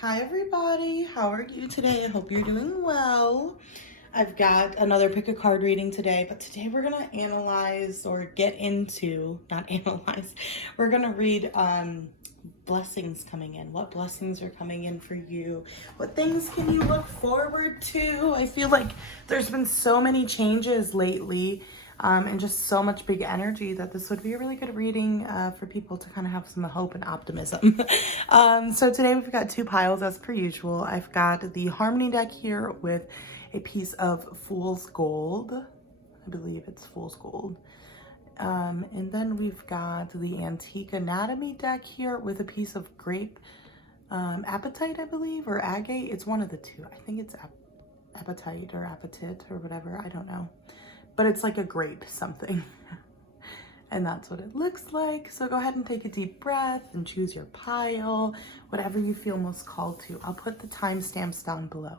Hi everybody, how are you today? I hope you're doing well. I've got another pick a card reading today, but today we're gonna analyze or get into, not analyze, we're gonna read blessings coming in. What blessings are coming in for you? What things can you look forward to? I feel like there's been so many changes lately and just so much big energy that this would be a really good reading for people to kind of have some hope and optimism. So today we've got two piles as per usual. I've got the Harmony deck here with a piece of Fool's Gold. I believe it's Fool's Gold. And then we've got the Antique Anatomy deck here with a piece of Grape Appetite, I believe, or Agate. It's one of the two. I think it's Appetite or Appetit or whatever. I don't know. But it's like a grape something. And that's what it looks like. So go ahead and take a deep breath and choose your pile, whatever you feel most called to. I'll put the timestamps down below.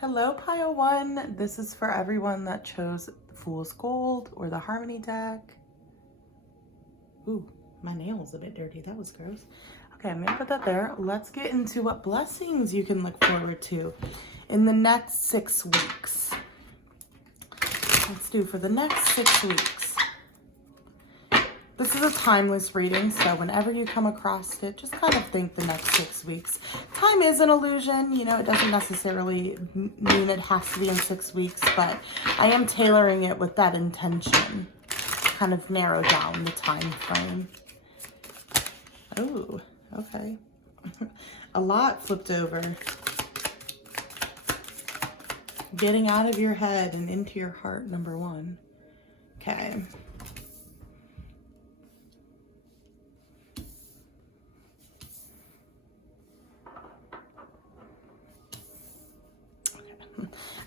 Hello, pile one. This is for everyone that chose Fool's Gold or the Harmony deck. Ooh, my nail's a bit dirty. That was gross. Okay, I'm gonna put that there. Let's get into what blessings you can look forward to in the next 6 weeks. Let's do for the next 6 weeks. This is a timeless reading, so whenever you come across it, just kind of think the next 6 weeks. Time is an illusion, you know, it doesn't necessarily mean it has to be in 6 weeks, but I am tailoring it with that intention. Kind of narrow down the time frame. Oh, okay. A lot flipped over. Getting out of your head and into your heart, number one. Okay.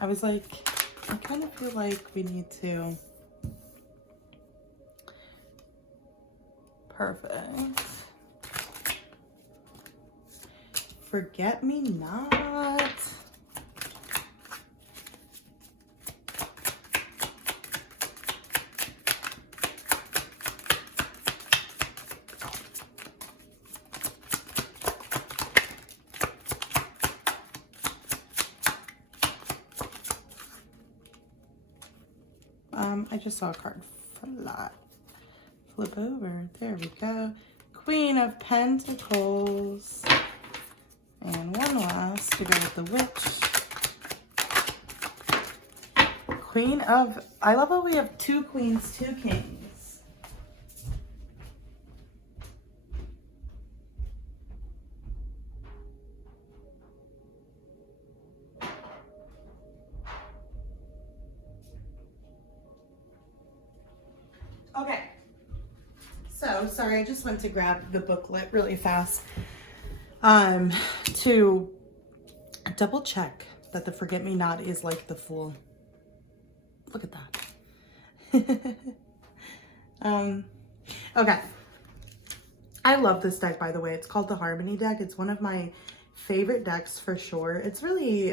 I was like, I kind of feel like we need to. Perfect. Forget me not. I just saw a card flip over. There we go. Queen of Pentacles. And one last to go with the Witch. Queen of, I love how we have 2 queens, 2 kings. Okay, so sorry, I just went to grab the booklet really fast to double check that the Forget-Me-Not is like the Fool. Look at that. Okay. I love this deck, by the way. It's called the Harmony deck. It's one of my favorite decks for sure. It's really,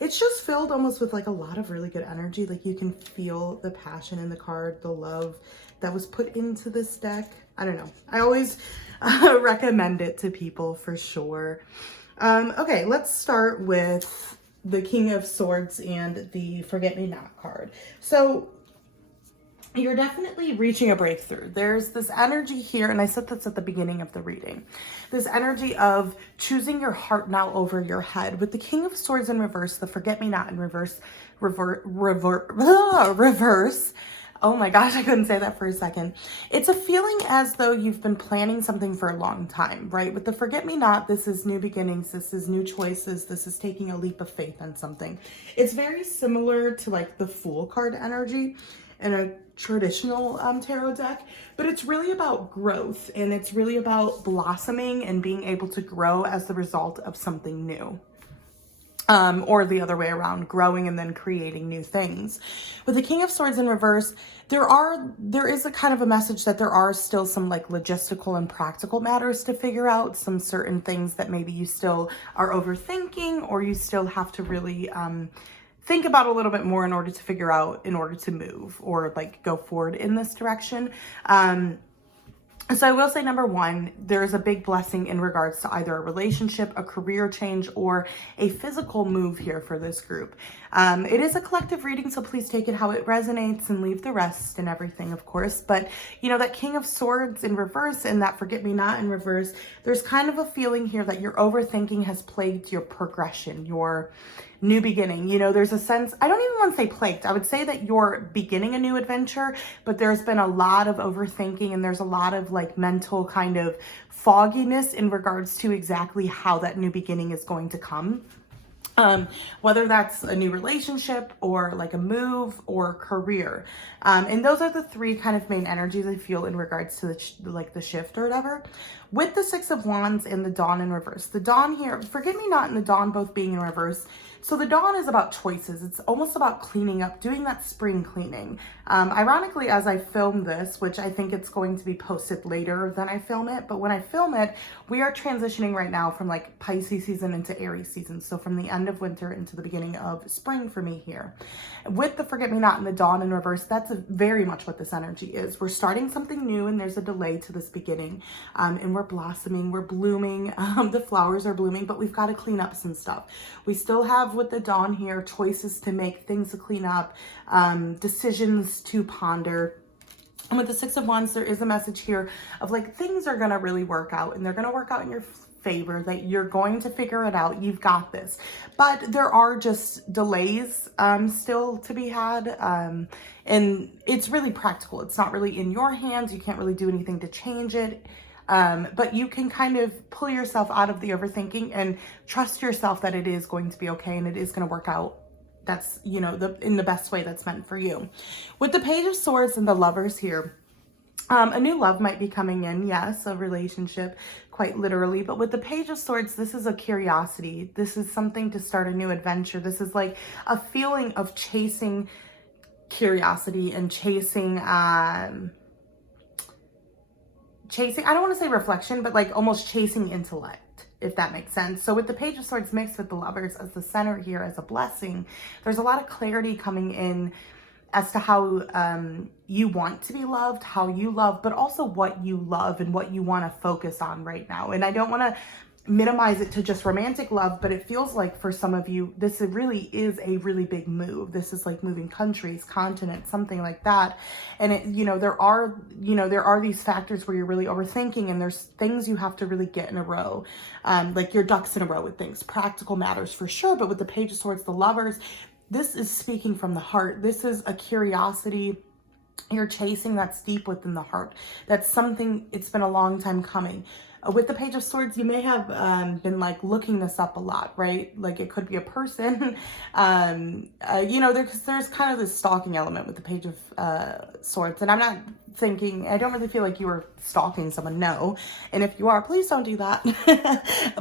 it's just filled almost with like a lot of really good energy. Like you can feel the passion in the card, the love that was put into this deck. I don't know. I always recommend it to people for sure. Okay, let's start with the King of Swords and the Forget-Me-Not card. So you're definitely reaching a breakthrough. There's this energy here, and I said this at the beginning of the reading, this energy of choosing your heart now over your head. With the King of Swords in reverse, the Forget-Me-Not in reverse. Oh my gosh, I couldn't say that for a second. It's a feeling as though you've been planning something for a long time, right? With the Forget-Me-Not, this is new beginnings, this is new choices, this is taking a leap of faith on something. It's very similar to like the Fool card energy in a traditional tarot deck, but it's really about growth, and it's really about blossoming and being able to grow as the result of something new. Or the other way around, growing and then creating new things. With the King of Swords in reverse, there is a kind of a message that there are still some like logistical and practical matters to figure out, some certain things that maybe you still are overthinking, or you still have to really think about a little bit more in order to figure out, in order to move or like go forward in this direction. So I will say, number one, there's a big blessing in regards to either a relationship, a career change, or a physical move here for this group. It is a collective reading, so please take it how it resonates and leave the rest and everything, of course. But, you know, that King of Swords in reverse and that Forget-Me-Not in reverse, there's kind of a feeling here that your overthinking has plagued your progression, your new beginning. You know, there's a sense, I don't even want to say plagued. I would say that you're beginning a new adventure, but there's been a lot of overthinking and there's a lot of like mental kind of fogginess in regards to exactly how that new beginning is going to come. Whether that's a new relationship or like a move or career. And those are the three kind of main energies I feel in regards to the shift or whatever. With the Six of Wands and the Dawn in reverse. The Dawn here, Forget-Me-Not and the Dawn both being in reverse. So the Dawn is about choices. It's almost about cleaning up, doing that spring cleaning. Ironically, as I film this, which I think it's going to be posted later than I film it, but when I film it, we are transitioning right now from like Pisces season into Aries season. So from the end of winter into the beginning of spring for me here. With the Forget-Me-Not and the Dawn in reverse, that's very much what this energy is. We're starting something new and there's a delay to this beginning. And we're blossoming, we're blooming, the flowers are blooming, but we've got to clean up some stuff. We still have with the Dawn here choices to make, things to clean up, decisions to ponder. And with the Six of Wands, there is a message here of like things are going to really work out and they're going to work out in your favor, that you're going to figure it out. You've got this. But there are just delays still to be had. And it's really practical. It's not really in your hands. You can't really do anything to change it. But you can kind of pull yourself out of the overthinking and trust yourself that it is going to be okay and it is going to work out. That's, you know, in the best way that's meant for you. With the Page of Swords and the Lovers here, a new love might be coming in. Yes, a relationship, quite literally. But with the Page of Swords, this is a curiosity. This is something to start a new adventure. This is like a feeling of chasing curiosity and chasing, I don't want to say reflection, but like almost chasing intellect, if that makes sense. So with the Page of Swords mixed with the Lovers as the center here as a blessing, there's a lot of clarity coming in as to how you want to be loved, how you love, but also what you love and what you want to focus on right now. And I don't want to minimize it to just romantic love, but it feels like for some of you, this really is a really big move. This is like moving countries, continents, something like that. And it, you know, there are these factors where you're really overthinking and there's things you have to really get in a row. Like your ducks in a row with things, practical matters for sure. But with the Page of Swords, the Lovers, this is speaking from the heart. This is a curiosity you're chasing that's deep within the heart. That's something, it's been a long time coming. With the Page of Swords, you may have been like looking this up a lot, right? Like it could be a person, you know, there's kind of this stalking element with the Page of Swords. And I'm not thinking, I don't really feel like you were stalking someone, no. And if you are, please don't do that.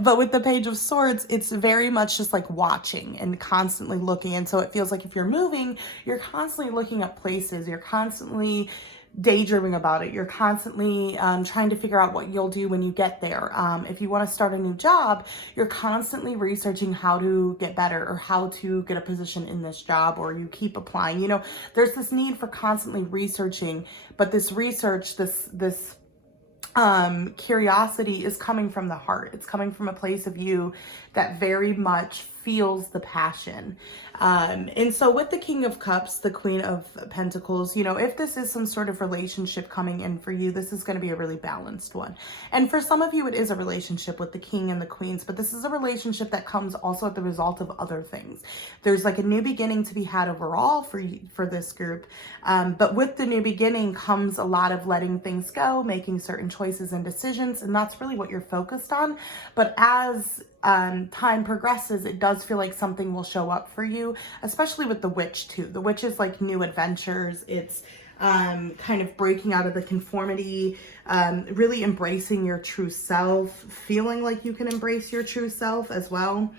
But with the Page of Swords, it's very much just like watching and constantly looking. And so it feels like if you're moving, you're constantly looking up places, you're constantly daydreaming about it. You're constantly trying to figure out what you'll do when you get there. If you want to start a new job, you're constantly researching how to get better or how to get a position in this job, or you keep applying. You know, there's this need for constantly researching, but this research, this curiosity is coming from the heart. It's coming from a place of you that very much feels the passion. And so with the King of Cups, the Queen of Pentacles, you know, if this is some sort of relationship coming in for you, this is going to be a really balanced one. And for some of you, it is a relationship with the King and the Queens, but this is a relationship that comes also at the result of other things. There's like a new beginning to be had overall for this group. But with the new beginning comes a lot of letting things go, making certain choices and decisions. And that's really what you're focused on. But as time progresses, it does feel like something will show up for you, especially with the Witch too. The Witch is like new adventures. It's kind of breaking out of the conformity, really embracing your true self, feeling like you can embrace your true self as well.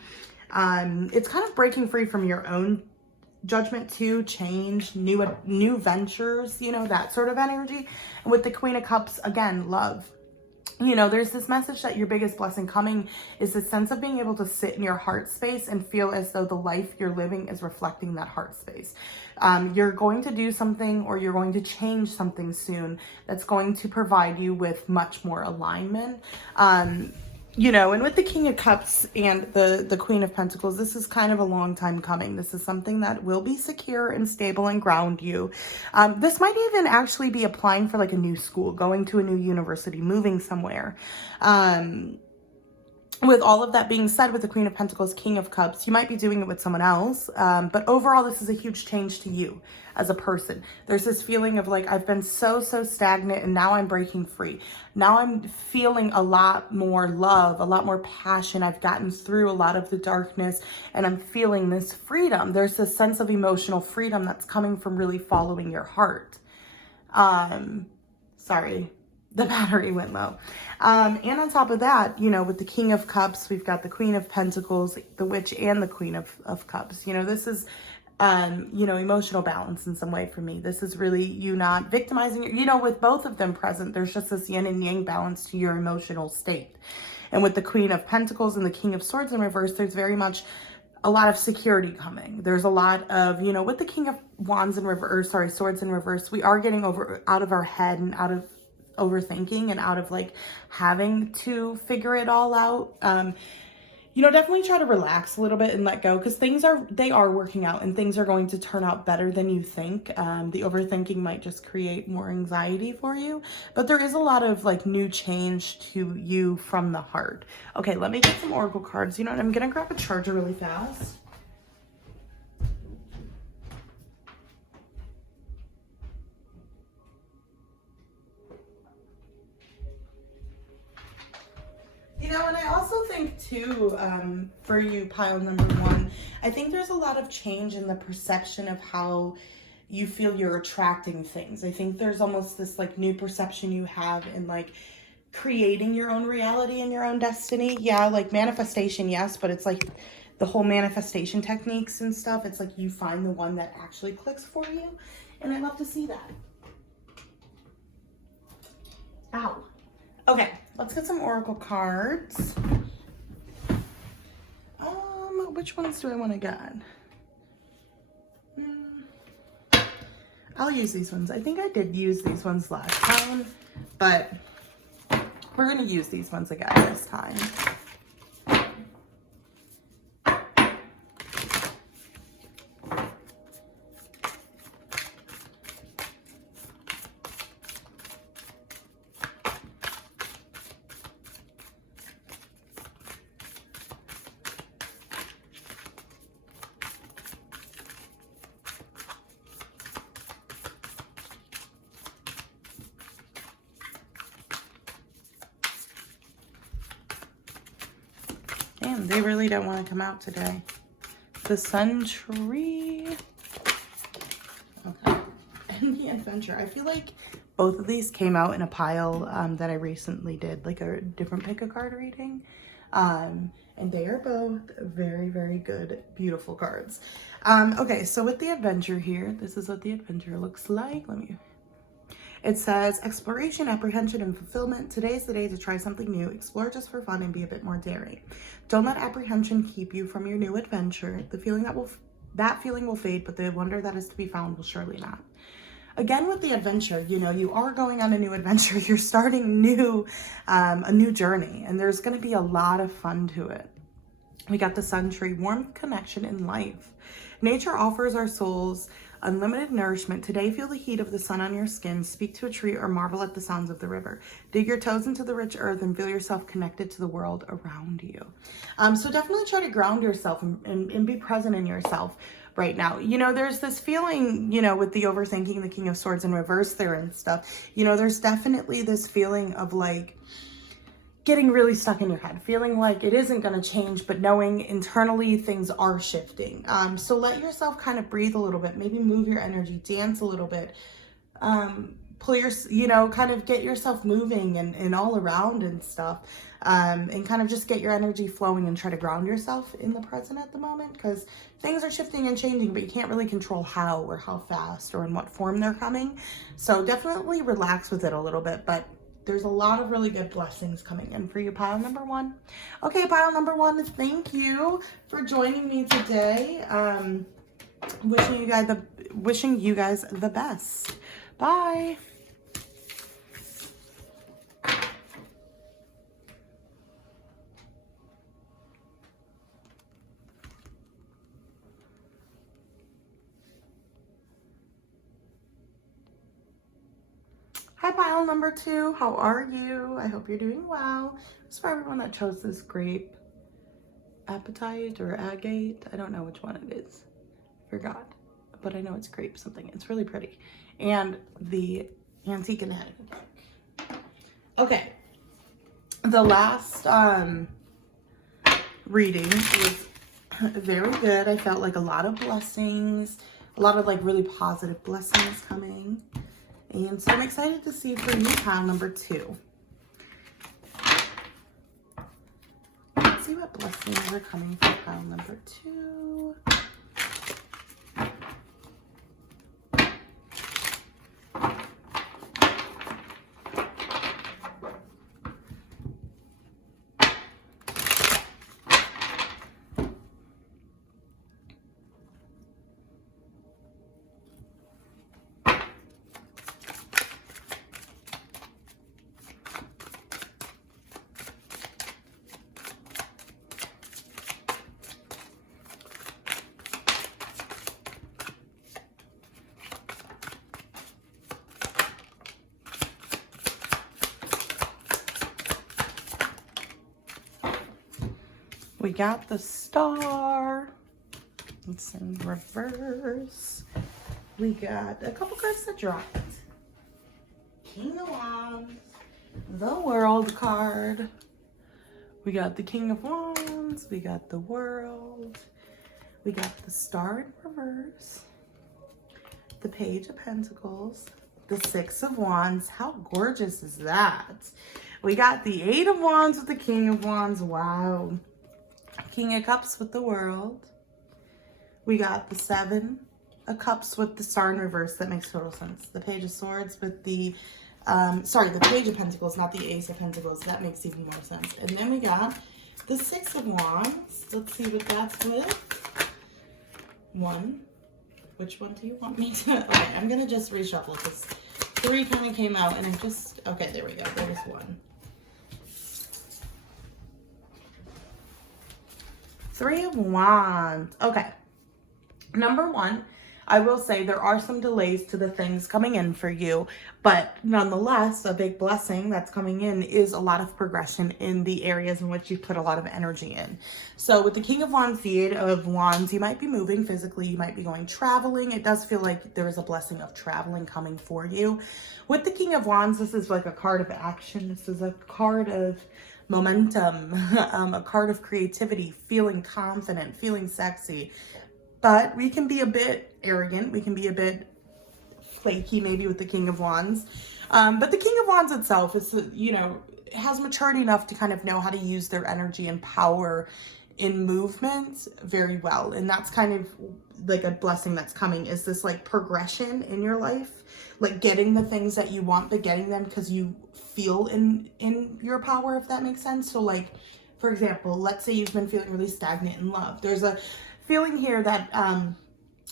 It's kind of breaking free from your own judgment too, change, new ventures, you know, that sort of energy. And with the Queen of Cups, again, love. you know, there's this message that your biggest blessing coming is the sense of being able to sit in your heart space and feel as though the life you're living is reflecting that heart space. You're going to do something, or you're going to change something soon that's going to provide you with much more alignment. You know, and with the King of Cups and the Queen of Pentacles, this is kind of a long time coming. This is something that will be secure and stable and ground you. This might even actually be applying for like a new school, going to a new university, moving somewhere. With all of that being said, with the Queen of Pentacles, King of Cups, you might be doing it with someone else. But overall, this is a huge change to you as a person. There's this feeling of like, I've been so stagnant, and now I'm breaking free. Now I'm feeling a lot more love, a lot more passion. I've gotten through a lot of the darkness, and I'm feeling this freedom. There's this sense of emotional freedom that's coming from really following your heart. Sorry. The battery went low. And on top of that, you know, with the King of Cups, we've got the Queen of Pentacles, the Witch, and the Queen of Cups. You know, this is, you know, emotional balance in some way for me. This is really you not victimizing, you know, with both of them present, there's just this yin and yang balance to your emotional state. And with the Queen of Pentacles and the King of Swords in reverse, there's very much a lot of security coming. There's a lot of, you know, with the King of Wands in reverse, sorry, Swords in reverse, we are getting out of our head and out of overthinking and out of like having to figure it all out. You know, definitely try to relax a little bit and let go, because they are working out, and things are going to turn out better than you think. The overthinking might just create more anxiety for you, but there is a lot of like new change to you from the heart. Okay, let me get some oracle cards. You know what, I'm gonna grab a charger really fast. You know, and I also think too, for you, pile number one, I think there's a lot of change in the perception of how you feel you're attracting things. I think there's almost this like new perception you have in like creating your own reality and your own destiny. Yeah, like manifestation, yes, but it's like the whole manifestation techniques and stuff. It's like you find the one that actually clicks for you. And I love to see that. Ow. Okay, let's get some oracle cards. Which ones do I want to get? I'll use these ones. I think I did use these ones last time, but we're going to use these ones again this time. Damn, they really don't want to come out today. The Sun Tree. Okay. And the Adventure. I feel like both of these came out in a pile that I recently did, like a different pick a card reading. And they are both very, very good, beautiful cards. Okay, so with the Adventure here, this is what the Adventure looks like. It says, exploration, apprehension, and fulfillment. Today's the day to try something new. Explore just for fun and be a bit more daring. Don't let apprehension keep you from your new adventure. The feeling that feeling will fade, but the wonder that is to be found will surely not. Again, with the adventure, you know, you are going on a new adventure. You're starting a new journey, and there's going to be a lot of fun to it. We got the Sun Tree, warmth, connection, and life. Nature offers our souls unlimited nourishment. Today, feel the heat of the sun on your skin. Speak to a tree or marvel at the sounds of the river. Dig your toes into the rich earth and feel yourself connected to the world around you. So definitely try to ground yourself and be present in yourself right now. You know, there's this feeling, you know, with the overthinking, the King of Swords in reverse there and stuff, you know, there's definitely this feeling of like getting really stuck in your head, feeling like it isn't going to change, but knowing internally things are shifting. So let yourself kind of breathe a little bit, maybe move your energy, dance a little bit, pull your, you know, kind of get yourself moving and all around and stuff, and kind of just get your energy flowing and try to ground yourself in the present at the moment, because things are shifting and changing, but you can't really control how or how fast or in what form they're coming. So definitely relax with it a little bit, but There's a lot of really good blessings coming in for you, pile number one. Okay, pile number one, thank you for joining me today. Wishing you guys the best. Bye. Hi, pile number two. How are you? I hope you're doing well. It's for everyone that chose this grape appetite or agate. I don't know which one it is. Forgot. But I know it's grape something. It's really pretty. And the antique and head. Okay. The last reading was very good. I felt like a lot of blessings. A lot of like really positive blessings coming. And so I'm excited to see for you, pile number two. Let's see what blessings are coming for pile number two. We got the star. It's in reverse. We got a couple cards that dropped. King of Wands. The World card. We got the King of Wands. We got the World. We got the Star in reverse. The Page of Pentacles. The Six of Wands. How gorgeous is that? We got the Eight of Wands with the King of Wands. Wow. King of Cups with the World. We got the Seven of Cups with the Star in reverse. That makes total sense. The Page of Swords with the, the Page of Pentacles, not the Ace of Pentacles. That makes even more sense. And then we got the Six of Wands. Let's see what that's with. One. Which one do you want me to? Okay, I'm going to just reshuffle because three kind of came out and I just, okay, there we go. There's one. Three of Wands. Okay. Number one, I will say there are some delays to the things coming in for you, but nonetheless, a big blessing that's coming in is a lot of progression in the areas in which you put a lot of energy in. So with the King of Wands, the Eight of Wands, you might be moving physically, you might be going traveling. It does feel like there is a blessing of traveling coming for you. With the King of Wands, this is like a card of action. This is a card of momentum, a card of creativity, feeling confident, feeling sexy. But we can be a bit arrogant. We can be a bit flaky maybe with the King of Wands. But the King of Wands itself is, has maturity enough to kind of know how to use their energy and power in movement very well. And that's kind of like a blessing that's coming, is this like progression in your life, like getting the things that you want, but getting them because you feel in your power, if that makes sense. So like, for example, let's say you've been feeling really stagnant in love. There's a feeling here that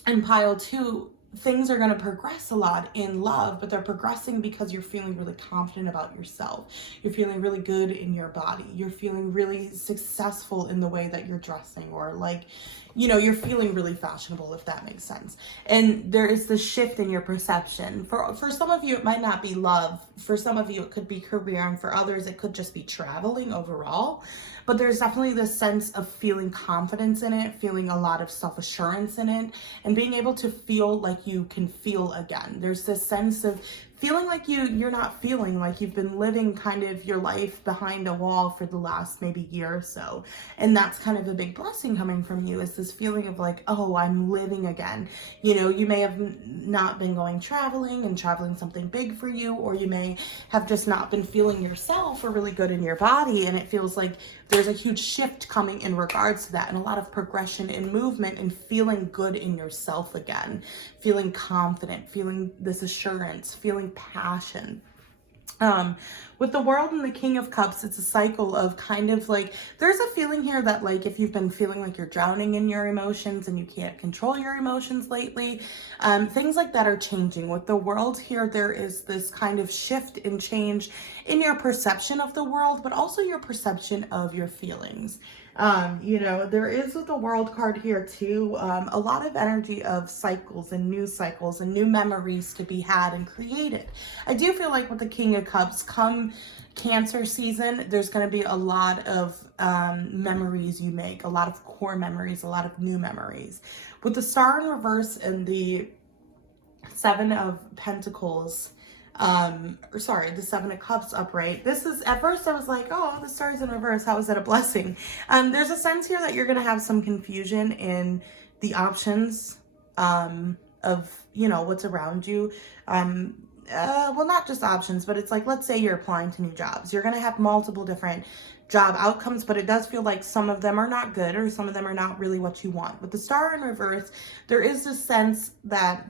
in pile two, things are going to progress a lot in love, but they're progressing because you're feeling really confident about yourself. You're feeling really good in your body. You're feeling really successful in the way that you're dressing, or like, you're feeling really fashionable, if that makes sense. And there is this shift in your perception. For some of you, it might not be love. For some of you, it could be career. And for others, it could just be traveling overall. But there's definitely this sense of feeling confidence in it, feeling a lot of self-assurance in it, and being able to feel like you can feel again. There's this sense of feeling like you're not feeling, like you've been living kind of your life behind a wall for the last maybe year or so. And that's kind of a big blessing coming from you, is this feeling of like, oh, I'm living again. You may have not been going traveling and traveling something big for you, or you may have just not been feeling yourself or really good in your body. And it feels like there's a huge shift coming in regards to that, and a lot of progression in movement and feeling good in yourself again, feeling confident, feeling this assurance, feeling passion. With the World and the King of Cups, it's a cycle of kind of like, there's a feeling here that like if you've been feeling like you're drowning in your emotions and you can't control your emotions lately, things like that are changing. With the World here, there is this kind of shift and change in your perception of the world, but also your perception of your feelings. There is with the World card here too, a lot of energy of cycles and new memories to be had and created. I do feel like with the King of Cups, come Cancer season, there's going to be a lot of memories you make, a lot of core memories, a lot of new memories. With the Star in reverse and the Seven of Pentacles, the Seven of Cups upright. This is, at first I was like, oh, the star's in reverse. How is that a blessing? There's a sense here that you're going to have some confusion in the options, of, what's around you. Well, not just options, but it's like, let's say you're applying to new jobs. You're going to have multiple different job outcomes, but it does feel like some of them are not good or some of them are not really what you want. With the Star in reverse, there is this sense that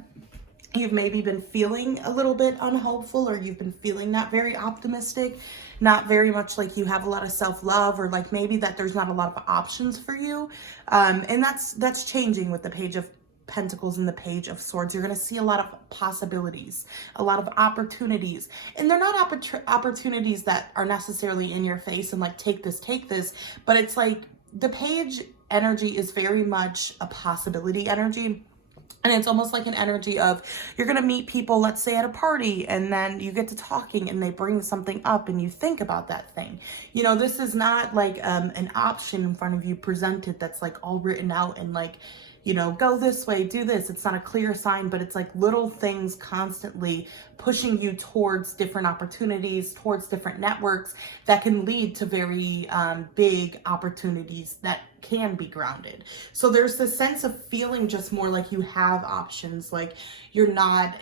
you've maybe been feeling a little bit unhopeful, or you've been feeling not very optimistic, not very much like you have a lot of self-love, or like maybe that there's not a lot of options for you. And that's changing with the Page of Pentacles and the Page of Swords. You're going to see a lot of possibilities, a lot of opportunities, and they're not opportunities that are necessarily in your face and like, take this, but it's like the Page energy is very much a possibility energy. And it's almost like an energy of, you're going to meet people, let's say at a party, and then you get to talking and they bring something up and you think about that thing. This is not like an option in front of you presented that's like all written out and like, go this way, do this. It's not a clear sign, but it's like little things constantly pushing you towards different opportunities, towards different networks that can lead to very big opportunities that can be grounded. So there's this sense of feeling just more like you have options, like you're not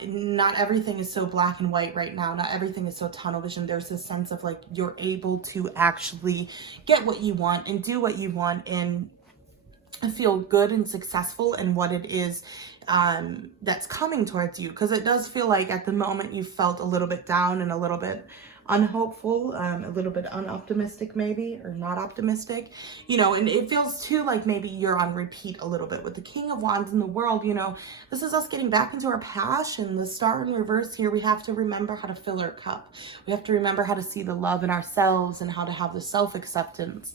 everything is so black and white right now. Not everything is so tunnel vision. There's this sense of like, you're able to actually get what you want and do what you want and feel good and successful in what it is that's coming towards you. Because it does feel like at the moment you felt a little bit down and a little bit unhopeful, a little bit unoptimistic maybe, or not optimistic, and it feels too like maybe you're on repeat a little bit. With the King of Wands in the World, this is us getting back into our passion. The Star in reverse here, we have to remember how to fill our cup. We have to remember how to see the love in ourselves and how to have the self-acceptance.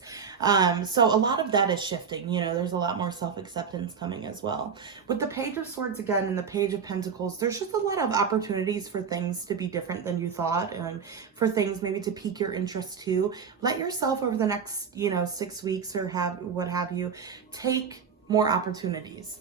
So a lot of that is shifting. There's a lot more self-acceptance coming as well. With the Page of Swords again and the Page of Pentacles, there's just a lot of opportunities for things to be different than you thought, and for things maybe to pique your interest too. Let yourself over the next, 6 weeks or what have you, take more opportunities.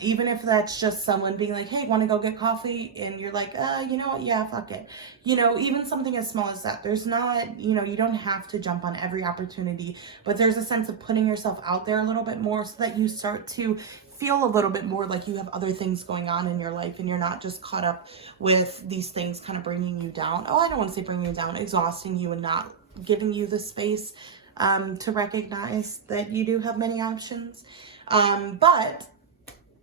Even if that's just someone being like, hey, want to go get coffee? And you're like, you know what? Yeah, fuck it. Even something as small as that. There's not, you don't have to jump on every opportunity, but there's a sense of putting yourself out there a little bit more so that you start to feel a little bit more like you have other things going on in your life and you're not just caught up with these things kind of bringing you down. Oh, I don't want to say bringing you down, exhausting you and not giving you the space to recognize that you do have many options. But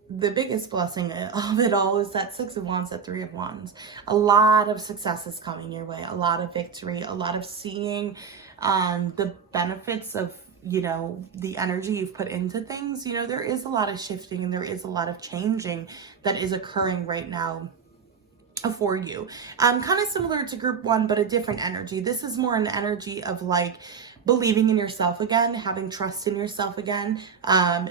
the biggest blessing of it all is that Six of Wands, that Three of Wands. A lot of success is coming your way, a lot of victory, a lot of seeing the benefits of, the energy you've put into things. There is a lot of shifting and there is a lot of changing that is occurring right now for you. Kind of similar to Group 1, but a different energy. This is more an energy of like, believing in yourself again, having trust in yourself again,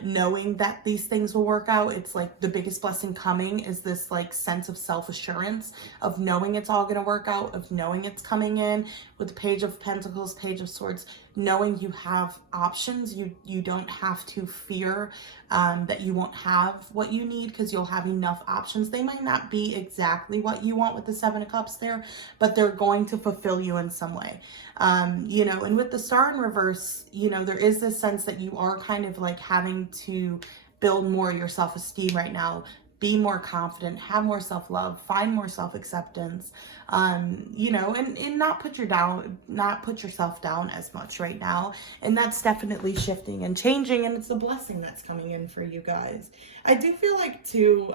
knowing that these things will work out. It's like the biggest blessing coming is this like sense of self-assurance of knowing it's all going to work out, of knowing it's coming in. With the Page of Pentacles, Page of Swords, knowing you have options. You don't have to fear that you won't have what you need, because you'll have enough options. They might not be exactly what you want with the Seven of Cups there, but they're going to fulfill you in some way. And with the Star in reverse, there is this sense that you are kind of like having to build more your self-esteem right now, be more confident, have more self-love, find more self-acceptance, and not put yourself down as much right now. And that's definitely shifting and changing, and it's a blessing that's coming in for you guys. I do feel like too,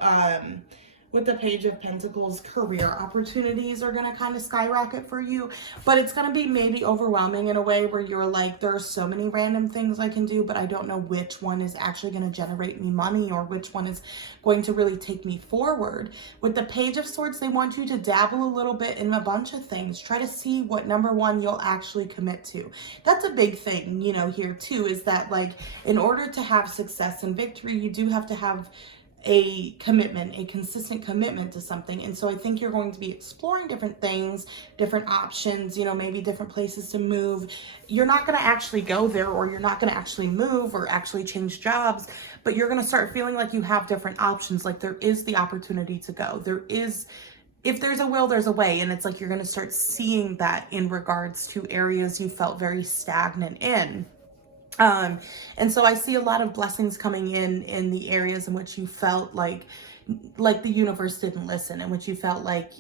With the Page of Pentacles, career opportunities are going to kind of skyrocket for you, but it's going to be maybe overwhelming in a way where you're like, there are so many random things I can do, but I don't know which one is actually going to generate me money or which one is going to really take me forward. With the Page of Swords, they want you to dabble a little bit in a bunch of things. Try to see what number one you'll actually commit to. That's a big thing, you know, here too, is that like in order to have success and victory, you do have to have a commitment, a consistent commitment to something. And so I think you're going to be exploring different things, different options, you know, maybe different places to move. You're not going to actually go there, or you're not going to actually move or actually change jobs, but you're going to start feeling like you have different options. Like there is the opportunity to go. There is, if there's a will, there's a way. And it's like, you're going to start seeing that in regards to areas you felt very stagnant in. And so I see a lot of blessings coming in the areas in which you felt like the universe didn't listen, in which you felt like,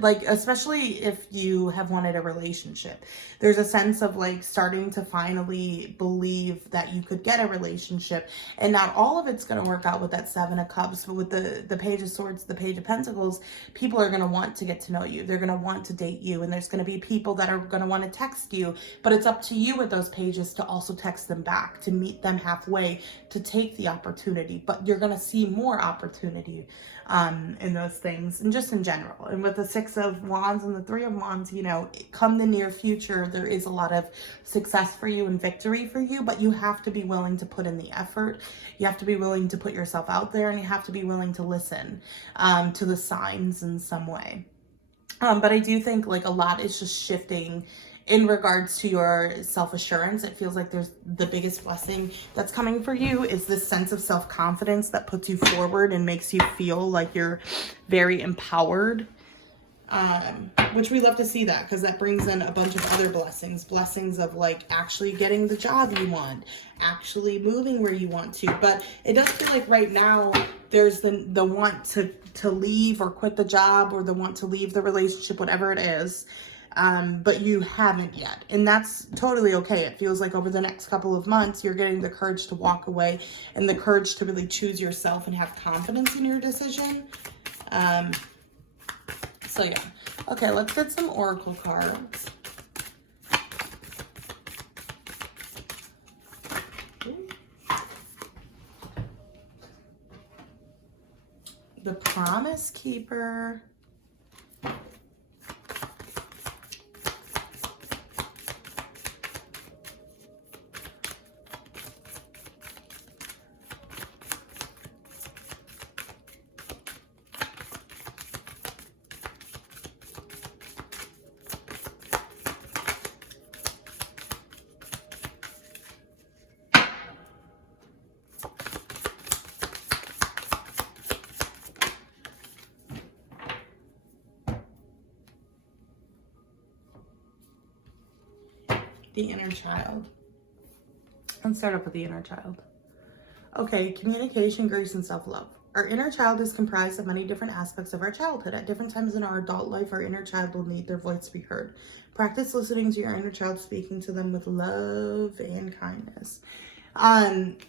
like, especially if you have wanted a relationship, there's a sense of like starting to finally believe that you could get a relationship, and not all of it's going to work out with that Seven of Cups, but with the Page of Swords, the Page of Pentacles, people are going to want to get to know you. They're going to want to date you, and there's going to be people that are going to want to text you, but it's up to you with those pages to also text them back, to meet them halfway, to take the opportunity. But you're going to see more opportunity in those things, and just in general. And with the Six of Wands and the Three of Wands, you know, come the near future, there is a lot of success for you and victory for you, but you have to be willing to put in the effort. You have to be willing to put yourself out there, and you have to be willing to listen to the signs in some way. But I do think like a lot is just shifting in regards to your self-assurance. It feels like there's the biggest blessing that's coming for you is this sense of self-confidence that puts you forward and makes you feel like you're very empowered. Which we love to see that, because that brings in a bunch of other blessings of like actually getting the job you want, actually moving where you want to. But it does feel like right now there's the want to leave or quit the job, or the want to leave the relationship, whatever it is. But you haven't yet. And that's totally okay. It feels like over the next couple of months, you're getting the courage to walk away and the courage to really choose yourself and have confidence in your decision. So yeah. Okay, let's get some oracle cards. The Promise Keeper. The inner child. Let's start up with the inner child. Okay, communication, grace, and self-love. Our inner child is comprised of many different aspects of our childhood. At different times in our adult life, our inner child will need their voice to be heard. Practice listening to your inner child, speaking to them with love and kindness.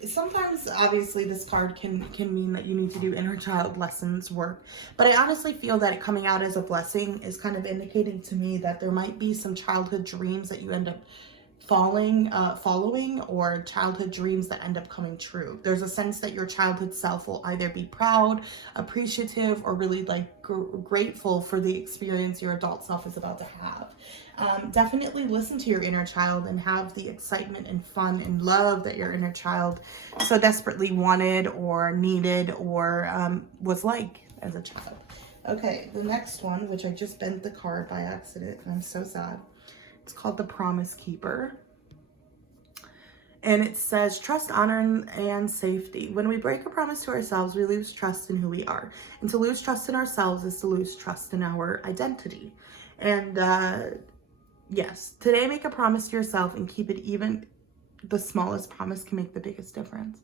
Sometimes obviously this card can mean that you need to do inner child lessons work, but I honestly feel that it coming out as a blessing is kind of indicating to me that there might be some childhood dreams that you end up following, or childhood dreams that end up coming true. There's a sense that your childhood self will either be proud, appreciative, or really like grateful for the experience your adult self is about to have. Definitely listen to your inner child and have the excitement and fun and love that your inner child so desperately wanted or needed or was like as a child. Okay, the next one, which I just bent the card by accident, and I'm so sad. It's called the Promise Keeper. And it says, trust, honor, and safety. When we break a promise to ourselves, we lose trust in who we are. And to lose trust in ourselves is to lose trust in our identity. And yes, today make a promise to yourself and keep it. Even the smallest promise can make the biggest difference.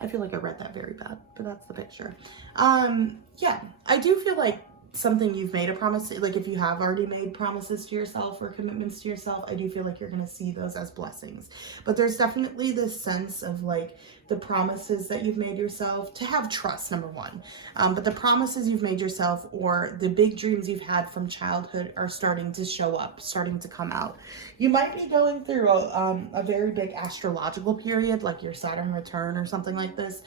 I feel like I read that very bad, but that's the picture. Yeah, I do feel like something you've made a promise to, like if you have already made promises to yourself or commitments to yourself, I do feel like you're going to see those as blessings. But there's definitely this sense of like the promises that you've made yourself to have trust, number one. But the promises you've made yourself or the big dreams you've had from childhood are starting to show up, starting to come out. You might be going through a very big astrological period, like your Saturn return or something like this,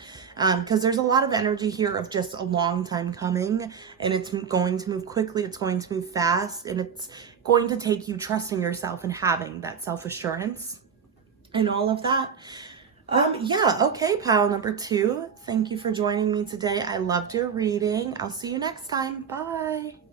because there's a lot of energy here of just a long time coming, and it's going to move quickly, it's going to move fast, and it's going to take you trusting yourself and having that self-assurance and all of that. Yeah, okay, pile number 2. Thank you for joining me today. I loved your reading. I'll see you next time. Bye.